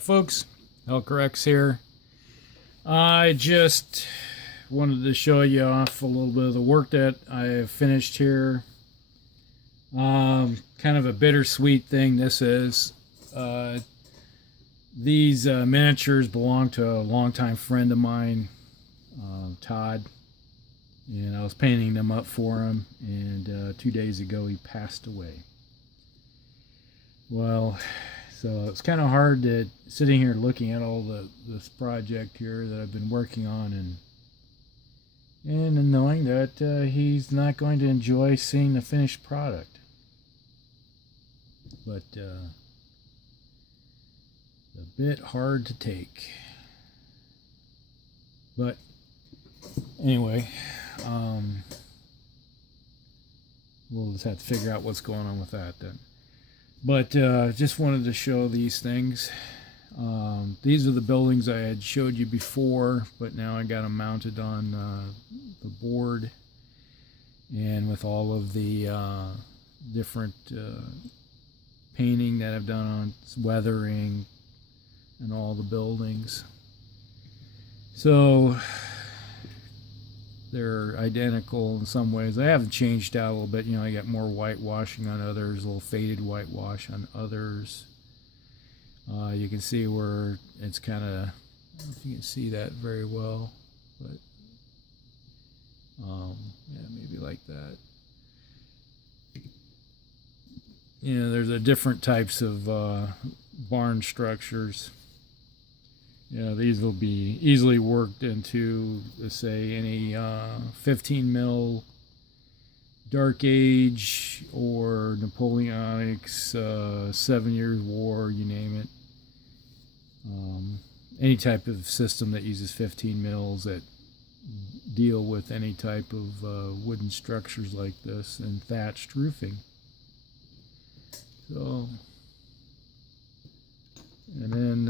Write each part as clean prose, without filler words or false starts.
Folks, Elcorex here. I just wanted to show you off a little bit of the work that I have finished here. Kind of a bittersweet thing this is. These miniatures belong to a longtime friend of mine, Todd, and I was painting them up for him, and 2 days ago he passed away. Well, so it's kind of hard to sitting here looking at all this project here that I've been working on, and knowing that he's not going to enjoy seeing the finished product. But a bit hard to take. But anyway, we'll just have to figure out what's going on with that then. But just wanted to show these things. These are the buildings I had showed you before, but now I got them mounted on the board, and with all of the different painting that I've done on weathering and all the buildings. So they're identical in some ways. I have changed out a little bit. You know, I got more whitewashing on others, a little faded whitewash on others. You can see where it's kind of, I don't know if you can see that very well, but yeah, maybe like that. You know, there's a different types of barn structures. You know, these will be easily worked into, let's say, any 15 mil Dark Age or Napoleonic's 7 Years War, you name it. Any type of system that uses 15 mils that deal with any type of wooden structures like this and thatched roofing. So, and then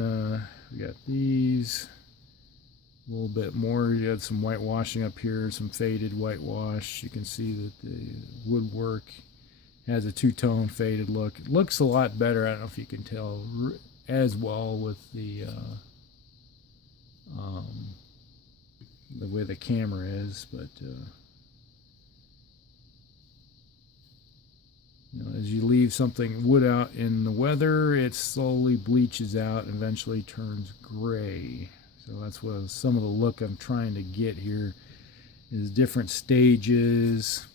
we got these, a little bit more. You had some whitewashing up here, some faded whitewash. You can see that the woodwork has a two-tone faded look. It looks a lot better. I don't know if you can tell as well with the way the camera is, but you know, as you leave something wood out in the weather, it slowly bleaches out and eventually turns gray. So that's what some of the look I'm trying to get here is different stages.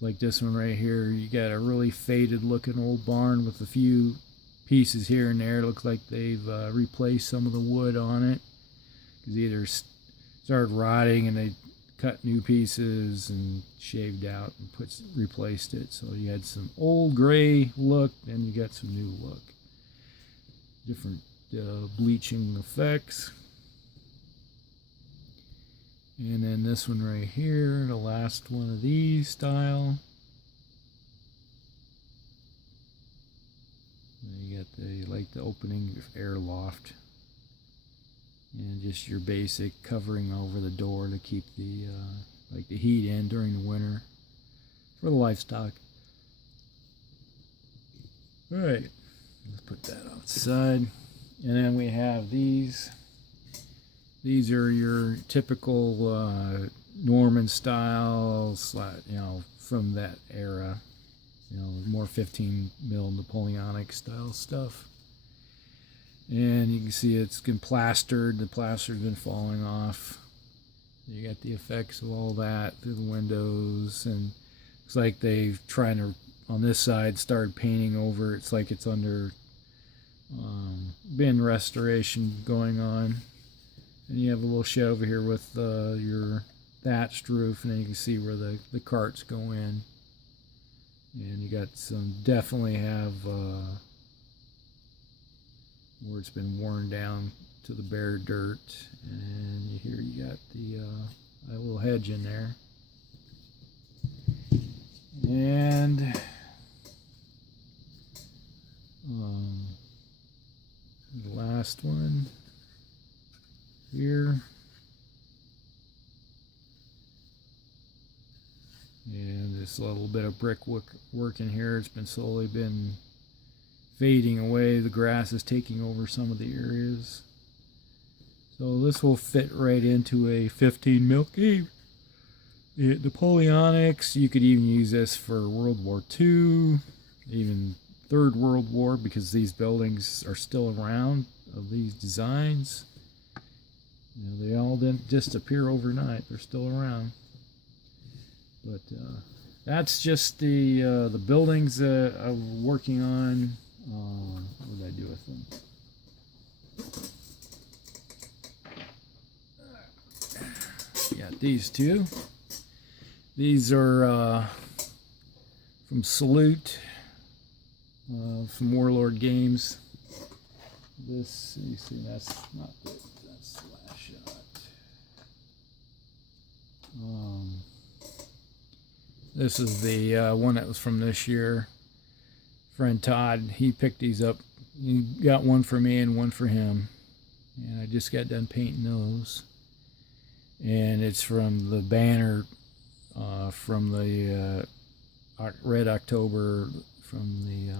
Like this one right here, you got a really faded looking old barn with a few pieces here and there. It looks like they've replaced some of the wood on it, because either started rotting and they cut new pieces and shaved out and replaced it. So you had some old gray look, then you got some new look. Different bleaching effects. And then this one right here, the last one of these style. And you got the opening air loft, and just your basic covering over the door to keep the the heat in during the winter for the livestock. All right, let's put that outside. And then we have these. These are your typical Norman styles, you know, from that era. You know, more 15 mil Napoleonic style stuff. And you can see it's been plastered. The plaster's been falling off. You got the effects of all that through the windows, and looks like they've trying to, on this side, started painting over. It's like it's under bin restoration going on. And you have a little shed over here with your thatched roof, and then you can see where the carts go in. And you got some, definitely have where it's been worn down to the bare dirt. And here you got a little hedge in there. And the last one here. And this little bit of brick work in here. It's been slowly been fading away. The grass is taking over some of the areas. So this will fit right into a 15 mil game. Napoleonics, you could even use this for World War II, even Third World War, because these buildings are still around of these designs. You know, they all didn't disappear overnight. They're still around. But that's just the buildings that I'm working on. What did I do with them? Got these two. These are from Salute, from Warlord games. This, you see, that's not good. That's last shot. This is the one that was from this year. Friend Todd, he picked these up. He got one for me and one for him. And I just got done painting those. And it's from the banner from the Red October, from the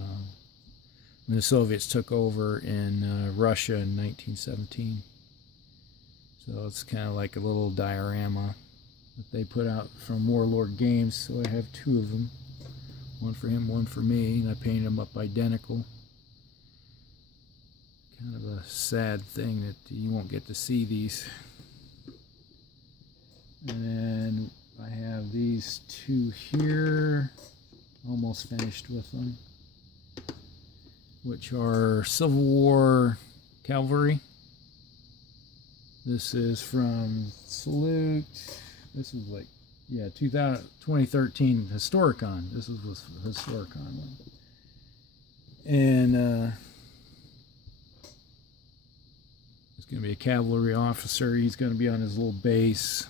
when the Soviets took over in Russia in 1917. So it's kind of like a little diorama that they put out from Warlord Games. So I have two of them, one for him, one for me, and I painted them up identical. Kind of a sad thing that you won't get to see these. And then I have these two here, almost finished with them, which are Civil War cavalry. This is from Salute. This is like, yeah, 2013 Historicon. This was the Historicon one. And it's going to be a cavalry officer. He's going to be on his little base.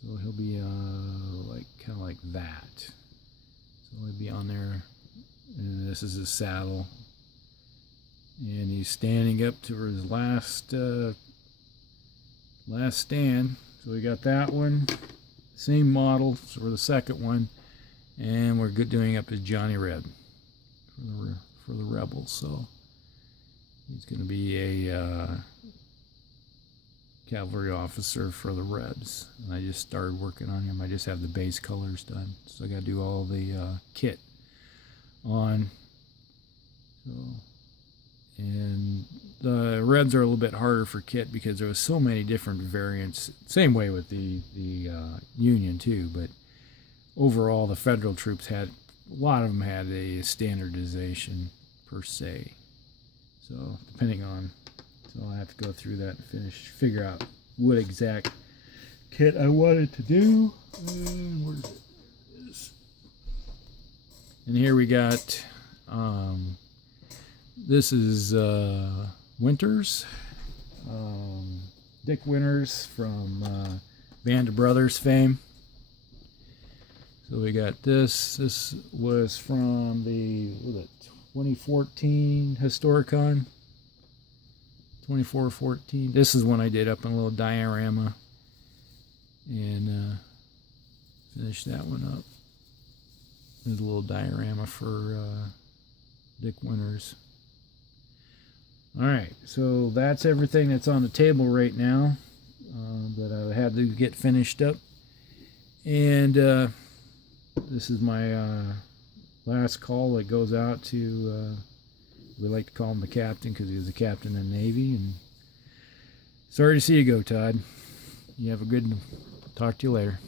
So he'll be like kind of like that. So he'll be on there, and this is his saddle, and he's standing up to his last stand. So we got that one, same model for the second one, and we're doing up his Johnny Red for the Rebels. So he's going to be a cavalry officer for the Rebs, and I just started working on him. I just have the base colors done, so I got to do all the kit on. So, and the Reds are a little bit harder for kit because there was so many different variants. Same way with the Union too, but overall the Federal troops had a lot of them had a standardization per se. So depending on. So I have to go through that and figure out what exact kit I wanted to do. And where is it? There it is. And here we got, this is Winters, Dick Winters from Band of Brothers fame. So we got this. This was from the 2014 Historicon. 2414. This is one I did up in a little diorama and finished that one up. There's a little diorama for Dick Winters. Alright, so that's everything that's on the table right now that I had to get finished up. And this is my last call that goes out to we like to call him the captain because he was the captain in the Navy. And sorry to see you go, Todd. You have a good. Talk to you later.